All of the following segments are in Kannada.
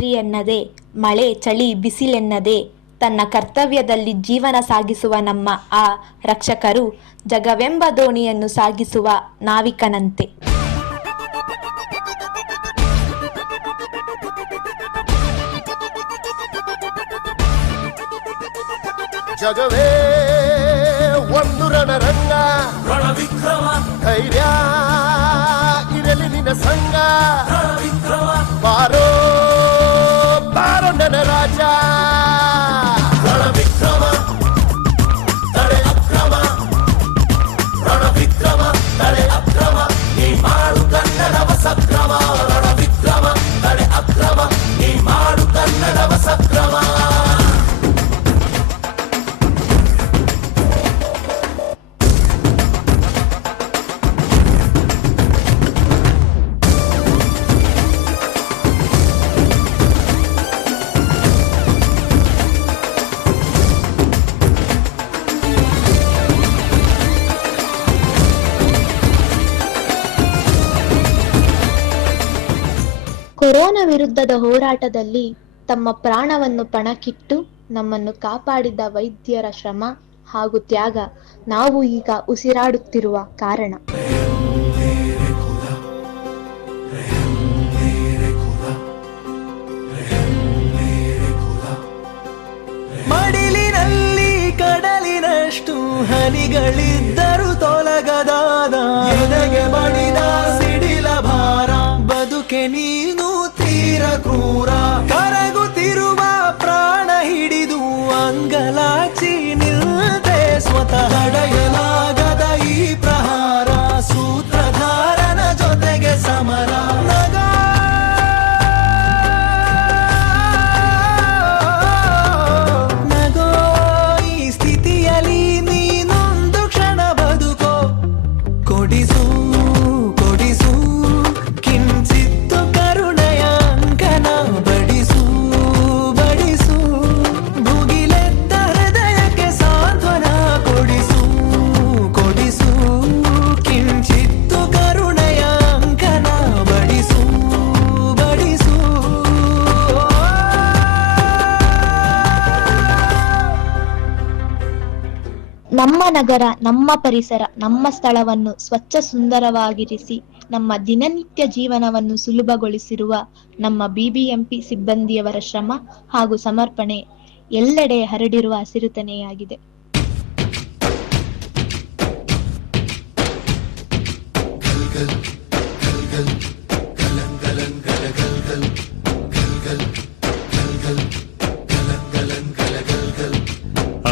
ರಾತ್ರಿ ಎನ್ನದೆ, ಮಳೆ ಚಳಿ ಬಿಸಿಲೆನ್ನದೆ ತನ್ನ ಕರ್ತವ್ಯದಲ್ಲಿ ಜೀವನ ಸಾಗಿಸುವ ನಮ್ಮ ಆ ರಕ್ಷಕರು ಜಗವೆಂಬ ದೋಣಿಯನ್ನು ಸಾಗಿಸುವ ನಾವಿಕನಂತೆ. ಜಗವೇ ಒಂದು ರಣರಂಗ, ರಣವಿಕ್ರಮ ಧೈರ್ಯ ಇರಲಿ ನಿನ್ನ ಸಂಗ, ರಣವಿಕ್ರಮ ಬಾರೋ ಬಾರೋ ನನ್ನ ರಾಜ. ರಣವಿಕ್ರಮ ತಡೆ ಅಕ್ರಮ, ರಣವಿಕ್ರಮ ತಡೆ ಅಕ್ರಮ, ನೀ ಮಾಡು ಕನ್ನಡವ ಸಕ್ರಮ. ರಣವಿಕ್ರಮ ತಡೆ ಅಕ್ರಮ, ನೀ ಮಾಡು ಕನ್ನಡವ ಸಕ್ರಮ. ಕೊರೋನಾ ವಿರುದ್ಧದ ಹೋರಾಟದಲ್ಲಿ ತಮ್ಮ ಪ್ರಾಣವನ್ನು ಪಣಕ್ಕಿಟ್ಟು ನಮ್ಮನ್ನು ಕಾಪಾಡಿದ ವೈದ್ಯರ ಶ್ರಮ ಹಾಗೂ ತ್ಯಾಗ ನಾವು ಈಗ ಉಸಿರಾಡುತ್ತಿರುವ ಕಾರಣ. ಮಡಿಲಿನಲ್ಲಿ ಕಡಲಿನಷ್ಟು ಹನಿಗಳಿದ್ದರೂ ತೊಲಗದಾದ ಎದೆಗೆ ಬಡಿದ ಸಿಡಿಲ ಭಾರ, ಬದುಕೆ ನೀನು ತೀರ ಕ್ರೂರ, ಕರಗುತ್ತಿರುವ ಪ್ರಾಣ ಹಿಡಿದು ಅಂಗಲಾಚಿ ನಿಲ್ತೆ ಸ್ವತಃ. ತಡೆಯಲಾಗದ ಈ ಪ್ರಹಾರ, ಸೂತ್ರಧಾರನ ಜೊತೆಗೆ ಸಮರ. ನಗೋ ಈ ಸ್ಥಿತಿಯಲ್ಲಿ ನೀನೊಂದು ಕ್ಷಣ ಬದುಕೋ, ಕೊಡಿಸು ಕೊಡಿಸು ಕಿಂಚಿತ್ತು ಕರುಣೆಯ ಅಂಕನ, ಬಡಿಸು ಬಡಿಸು ಭುಗಿಲೆದ್ದ ಹೃದಯಕ್ಕೆ ಸಾಂತ್ವನ, ಕೊಡಿಸು ಕೊಡಿಸು ಕಿಂಚಿತ್ತು ಕರುಣೆಯ ಅಂಕನ, ಬಡಿಸು ಬಡಿಸು. ನಮ್ಮ ನಗರ, ನಮ್ಮ ಪರಿಸರ, ನಮ್ಮ ಸ್ಥಳವನ್ನು ಸ್ವಚ್ಛ ಸುಂದರವಾಗಿರಿಸಿ ನಮ್ಮ ದಿನನಿತ್ಯ ಜೀವನವನ್ನು ಸುಲಭಗೊಳಿಸಿರುವ ನಮ್ಮ ಬಿಬಿಎಂಪಿ ಸಿಬ್ಬಂದಿಯವರ ಶ್ರಮ ಹಾಗೂ ಸಮರ್ಪಣೆ ಎಲ್ಲೆಡೆ ಹರಡಿರುವ ಹಸಿರುತನೆಯಾಗಿದೆ.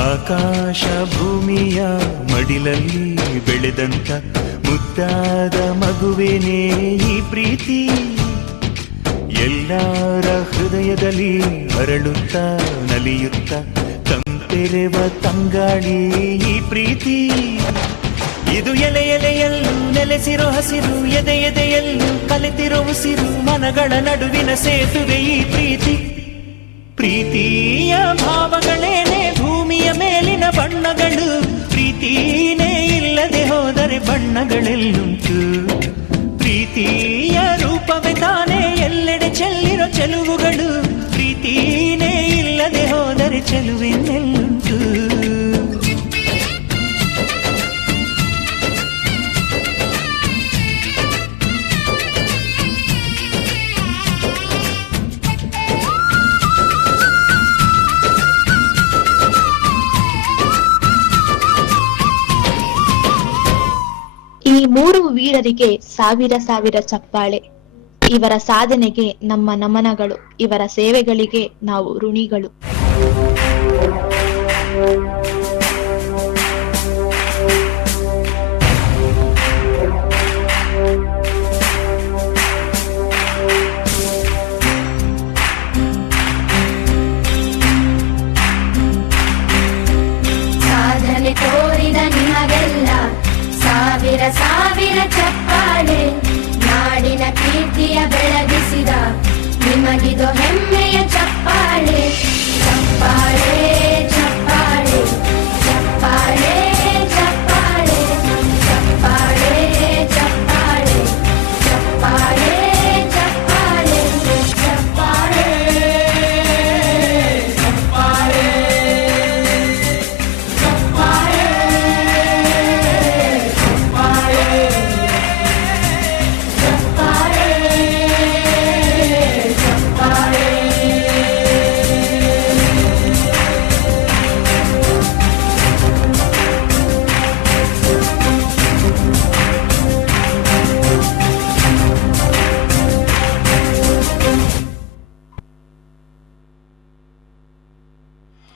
ಆಕಾಶ ಭೂಮಿಯ ಮಡಿಲಲ್ಲಿ ಬೆಳೆದಂತ ಮುದ್ದಾದ ಮಗುವೇನೇ ಈ ಪ್ರೀತಿ, ಎಲ್ಲರ ಹೃದಯದಲ್ಲಿ ಅರಳುತ್ತ ನಲಿಯುತ್ತ ತಂಪೆರೆವ ತಂಗಾಳಿ ಈ ಪ್ರೀತಿ. ಇದು ಎಲೆ ಎಲೆಯಲ್ಲೂ ನೆಲೆಸಿರೋ ಹಸಿರು, ಎದೆ ಎದೆಯಲ್ಲೂ ಕಲೆತಿರೋ ಉಸಿರು, ಮನಗಳ ನಡುವಿನ ಸೇತುವೆ ಈ ಪ್ರೀತಿ. ಪ್ರೀತಿಯ ಭಾವಗಳೇನೆ ಭೂಮಿಯ ಮೇಲಿನ ಬಣ್ಣಗಳು, ಪ್ರೀತಿನೇ ಇಲ್ಲದೆ ಹೋದರೆ ಬಣ್ಣಗಳೆಲ್ಲುಂಟು. ಪ್ರೀತಿಯ ರೂಪವೇ ತಾನೇ ಎಲ್ಲೆಡೆ ಚೆಲ್ಲಿರೋ ಚೆಲುವುಗಳು, ಪ್ರೀತಿನೇ ಇಲ್ಲದೆ ಹೋದರೆ ಚೆಲುವಿನೆಲ್ಲುಂಟು. ಈ ಮೂರು ವೀರರಿಗೆ ಸಾವಿರ ಸಾವಿರ ಚಪ್ಪಾಳೆ. ಇವರ ಸಾಧನೆಗೆ ನಮ್ಮ ನಮನಗಳು, ಇವರ ಸೇವೆಗಳಿಗೆ ನಾವು ಋಣಿಗಳು. ಸಾಧನೆ ತೋರಿದ ನಿಮಗೆಲ್ಲ ಸಾವಿರ ಸಾವಿರ ಚಪ್ಪಾಳೆ, ನಾಡಿನ ಕೀರ್ತಿಯ